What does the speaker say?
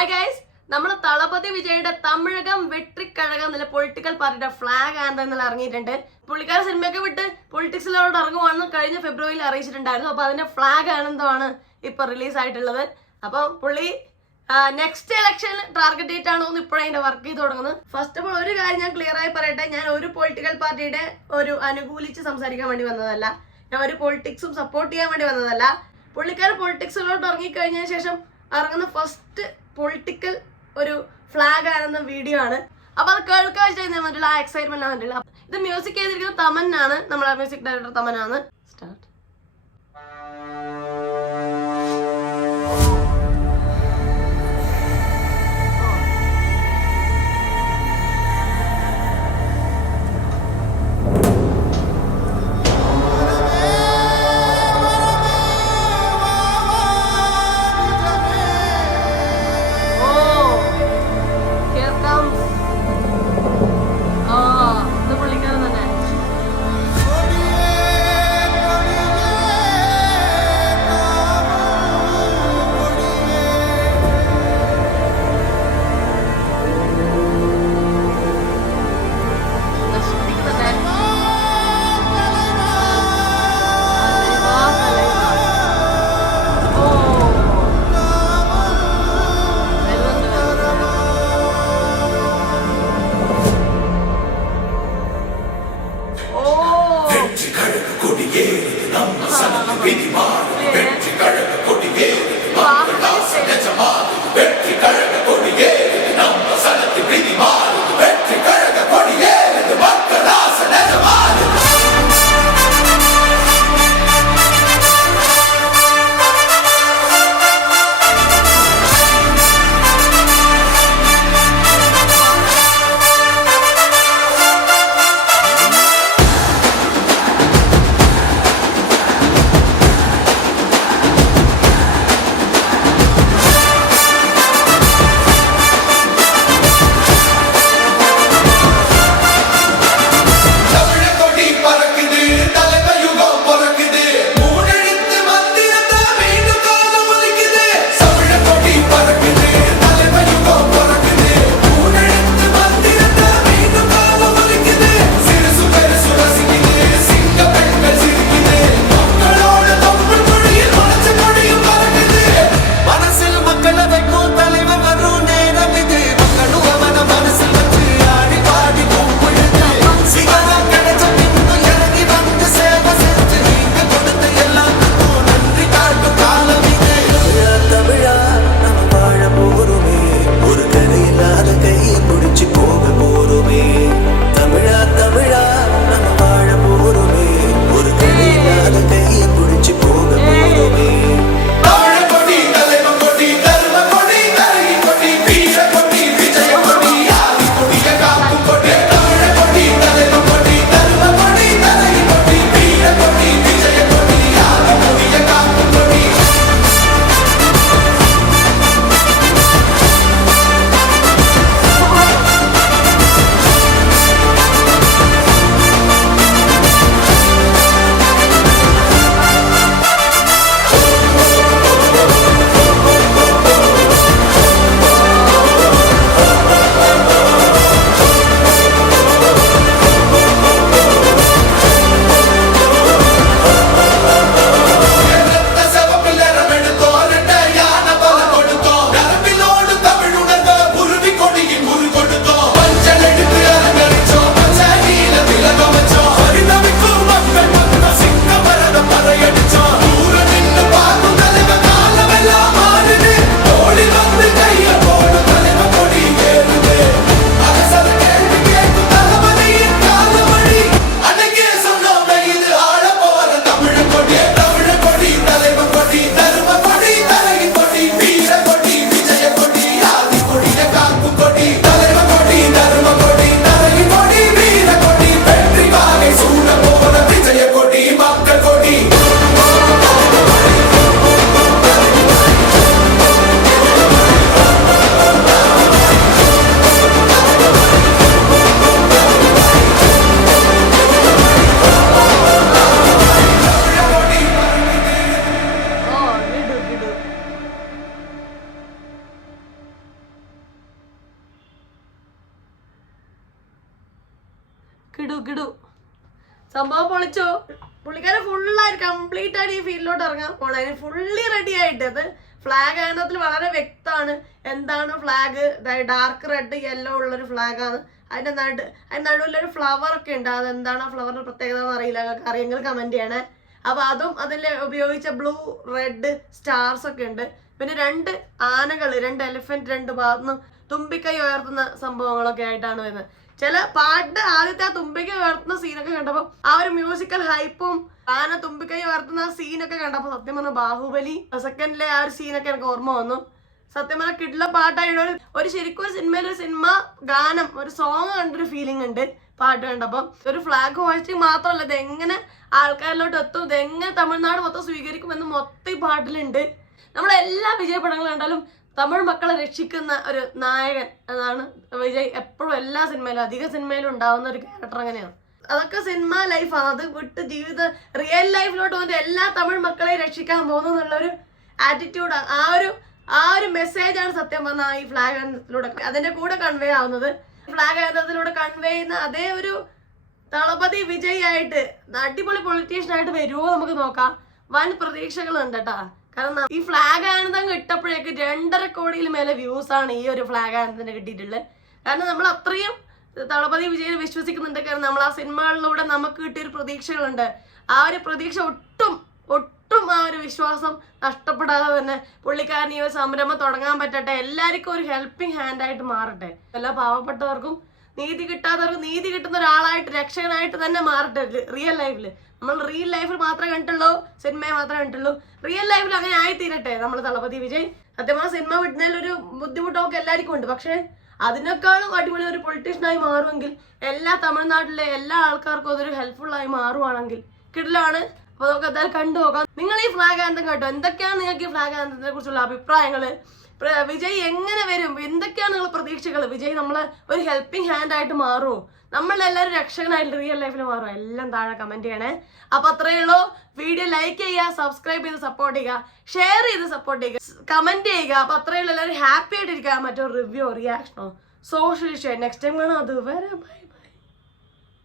Hi guys, നമ്മുടെ തളപതി വിജയുടെ തമിഴകം വെട്രിക്കഴകം എന്നുള്ള പൊളിറ്റിക്കൽ പാർട്ടിയുടെ ഫ്ലാഗ് ആന്തം എന്നുള്ള ഇറങ്ങിയിട്ടുണ്ട്. പുള്ളിക്കാരൻ സിനിമയൊക്കെ വിട്ട് പൊളിറ്റിക്സിലോട്ട് ഇറങ്ങുവാണെന്ന് കഴിഞ്ഞ ഫെബ്രുവരിയിൽ അറിയിച്ചിട്ടുണ്ടായിരുന്നു. അപ്പോൾ അതിന്റെ ഫ്ലാഗ് ആനന്ദമാണ് ഇപ്പൊ റിലീസ് ആയിട്ടുള്ളത്. അപ്പോൾ പുള്ളി നെക്സ്റ്റ് ഇലക്ഷൻ ടാർഗറ്റ് ഡേറ്റ് ആണോ എന്ന് ഇപ്പോഴേ അതിന്റെ വർക്ക് ചെയ്ത് തുടങ്ങുന്നത്. ഫസ്റ്റ് ഓഫ് ഓൾ ഒരു കാര്യം ഞാൻ ക്ലിയർ ആയി പറയട്ടെ, ഞാൻ ഒരു പൊളിറ്റിക്കൽ പാർട്ടിയുടെ അനുകൂലിച്ച് സംസാരിക്കാൻ വേണ്ടി വന്നതല്ല, ഞാൻ ഒരു പൊളിറ്റിക്സും സപ്പോർട്ട് ചെയ്യാൻ വേണ്ടി വന്നതല്ല. പുള്ളിക്കാരൻ പൊളിറ്റിക്സിലോട്ട് ഇറങ്ങിക്കഴിഞ്ഞതിന് ശേഷം ഇറങ്ങുന്ന ഫസ്റ്റ് പൊളിറ്റിക്കൽ ഒരു ഫ്ലാഗ് ആണെന്ന വീഡിയോ ആണ്. അപ്പൊ അത് കേൾക്കാൻ വെച്ചാൽ പറ്റില്ല, ആ എക്സൈറ്റ്മെന്റ് ആണ് പറ്റില്ല. ഇത് മ്യൂസിക് ചെയ്തിരിക്കുന്നത് തമന്നാണ്, നമ്മുടെ മ്യൂസിക് ഡയറക്ടർ തമന്നാണ്. സ്റ്റാർട്ട്. കിടു സംഭവം പൊളിച്ചോ. പുള്ളിക്കാരൻ ഫുള്ളായിട്ട് കംപ്ലീറ്റ് ആയിട്ട് ഈ ഫീൽഡിലോട്ട് ഇറങ്ങാൻ പോണ ഫുള്ളി റെഡി ആയിട്ട്. അത് ഫ്ലാഗ് ആയതിനകത്തിൽ വളരെ വ്യക്തമാണ് എന്താണ് ഫ്ലാഗ്. ഡാർക്ക് റെഡ് യെല്ലോ ഉള്ളൊരു ഫ്ലാഗാണ്. അതിന്റെ നടുവിലൊരു ഫ്ലവർ ഒക്കെ ഉണ്ട്. അതെന്താണ് ആ ഫ്ലവറിന്റെ പ്രത്യേകത എന്ന് അറിയില്ല. അറിയെങ്കിൽ കമന്റ് ചെയ്യണേ. അപ്പൊ അതും അതിൽ ഉപയോഗിച്ച ബ്ലൂ റെഡ് സ്റ്റാർസ് ഒക്കെ ഉണ്ട്. പിന്നെ 2 ആനകൾ, 2 എലിഫന്റ് 2 ഭാഗത്തുനിന്നും തുമ്പിക്കൈ ഉയർത്തുന്ന സംഭവങ്ങളൊക്കെ ആയിട്ടാണ് വരുന്നത്. ചില പാട്ട് ആദ്യത്തെ ആ തുമ്പിക്കൈ ഉയർത്തുന്ന സീനൊക്കെ കണ്ടപ്പോൾ ആ ഒരു മ്യൂസിക്കൽ ഹൈപ്പും ആന തുമ്പിക്കൈ ഉയർത്തുന്ന സീനൊക്കെ കണ്ടപ്പോൾ സത്യം പറഞ്ഞ ബാഹുബലി സെക്കൻഡിലെ ആ ഒരു സീനൊക്കെ എനിക്ക് ഓർമ്മ വന്നു. സത്യം പറഞ്ഞ കിഡ്ല പാട്ടായിട്ട് ഒരു ശരിക്കും ഒരു സിനിമയിൽ ഒരു സിനിമ ഗാനം ഒരു സോങ് കണ്ടൊരു ഫീലിംഗ് ഉണ്ട് പാട്ട് കണ്ടപ്പം. ഒരു ഫ്ലാഗ് ഹോയിസ്റ്റിംഗ് മാത്രമല്ല, ഇത് എങ്ങനെ ആൾക്കാരിലോട്ട് എത്തും, ഇത് എങ്ങനെ തമിഴ്നാട് മൊത്തം സ്വീകരിക്കുമെന്ന് മൊത്തം ഈ പാട്ടിലുണ്ട്. നമ്മളെല്ലാ വിജയ് പടങ്ങളും കണ്ടാലും തമിഴ് മക്കളെ രക്ഷിക്കുന്ന ഒരു നായകൻ എന്നാണ് വിജയ് എപ്പോഴും എല്ലാ സിനിമയിലും അധിക സിനിമയിലും ഉണ്ടാവുന്ന ഒരു ക്യാരക്ടർ അങ്ങനെയാണ്. അതൊക്കെ സിനിമ ലൈഫാണ്. അത് വിട്ട് റിയൽ ലൈഫിലോട്ട് വന്നിട്ട് എല്ലാ തമിഴ് മക്കളെയും രക്ഷിക്കാൻ പോകുന്നു എന്നുള്ളൊരു ആറ്റിറ്റ്യൂഡ്, ആ ഒരു മെസ്സേജാണ് സത്യം പറഞ്ഞാൽ ഈ ഫ്ലാഗ് ആന്തത്തിലൂടെ അതിന്റെ കൂടെ കൺവേ ആവുന്നത്. ഫ്ലാഗ് ആന്തത്തിലൂടെ കൺവേ ചെയ്യുന്ന അതേ ഒരു തളപതി വിജയ് ആയിട്ട് അടിപൊളി പൊളിറ്റീഷ്യൻ ആയിട്ട് വരുമോ നമുക്ക് നോക്കാം. വൻ പ്രതീക്ഷകളുണ്ട് കേട്ടാ. കാരണം ഈ ഫ്ലാഗ് ആനന്ദം കിട്ടപ്പോഴേക്ക് 2.5 കോടിയിൽ മേലെ വ്യൂസ് ആണ് ഈ ഒരു ഫ്ലാഗ് ആനന്ദത്തിന് കിട്ടിയിട്ടുള്ളത്. കാരണം നമ്മൾ അത്രയും തളപതി വിജയനെ വിശ്വസിക്കുന്നുണ്ട്. കാരണം നമ്മൾ ആ സിനിമകളിലൂടെ നമുക്ക് കിട്ടിയൊരു പ്രതീക്ഷകളുണ്ട്. ആ ഒരു പ്രതീക്ഷ ഒട്ടും ആ ഒരു വിശ്വാസം നഷ്ടപ്പെടാതെ തന്നെ പുള്ളിക്കാരൻ ഈ ഒരു സംരംഭം തുടങ്ങാൻ പറ്റട്ടെ. എല്ലാവർക്കും ഒരു ഹെൽപ്പിംഗ് ഹാൻഡ് ആയിട്ട് മാറട്ടെ. എല്ലാ പാവപ്പെട്ടവർക്കും നീതി കിട്ടാത്തവർക്കും നീതി കിട്ടുന്ന ഒരാളായിട്ട് രക്ഷകനായിട്ട് തന്നെ മാറട്ടെ റിയൽ ലൈഫിൽ. നമ്മൾ റിയൽ ലൈഫിൽ മാത്രമേ കണ്ടിട്ടുള്ളൂ, സിനിമയെ മാത്രമേ കണ്ടിട്ടുള്ളൂ. റിയൽ ലൈഫിൽ അങ്ങനെ ആയിത്തീരട്ടെ നമ്മൾ തളപതി വിജയ്. സത്യമായ സിനിമ വിടുന്നതിലൊരു ബുദ്ധിമുട്ടൊക്കെ എല്ലാവർക്കും ഉണ്ട്. പക്ഷേ അതിനേക്കാളും അടിപൊളി ഒരു പൊളിറ്റീഷ്യനായി മാറുമെങ്കിൽ എല്ലാ തമിഴ്നാട്ടിലെ എല്ലാ ആൾക്കാർക്കും അതൊരു ഹെൽപ്ഫുൾ ആയി മാറുവാണെങ്കിൽ കിടലാണ്. അപ്പൊ നമുക്ക് എന്തായാലും കണ്ടു നോക്കാം. നിങ്ങൾ ഈ ഫ്ലാഗ് ആന്തം കേട്ടോ, എന്തൊക്കെയാണ് നിങ്ങൾക്ക് ഈ ഫ്ലാഗ് ആന്തത്തിനെ കുറിച്ചുള്ള അഭിപ്രായങ്ങള്? വിജയ് എങ്ങനെ വരും? എന്തൊക്കെയാണ് നിങ്ങൾ പ്രതീക്ഷകൾ? വിജയ് നമ്മളെ ഒരു ഹെൽപ്പിംഗ് ഹാൻഡ് ആയിട്ട് മാറുമോ? നമ്മളെല്ലാവരും രക്ഷകനായിട്ട് റിയൽ ലൈഫിൽ മാറുമോ? എല്ലാം താഴെ കമന്റ് ചെയ്യണേ. അപ്പൊ അത്രയേ ഉള്ളൂ. വീഡിയോ ലൈക്ക് ചെയ്യുക, സബ്സ്ക്രൈബ് ചെയ്ത് സപ്പോർട്ട് ചെയ്യുക, ഷെയർ ചെയ്ത് സപ്പോർട്ട് ചെയ്യുക, കമന്റ് ചെയ്യുക. അപ്പൊ അത്രയേ ഉള്ളൂ. എല്ലാവരും ഹാപ്പി ആയിട്ടിരിക്കുക. മറ്റൊരു റിവ്യൂ റിയാക്ഷനോ സോഷ്യൽ ഷെയർ നെക്സ്റ്റ് ടൈം കാണാം. അതുവരെ ബൈ.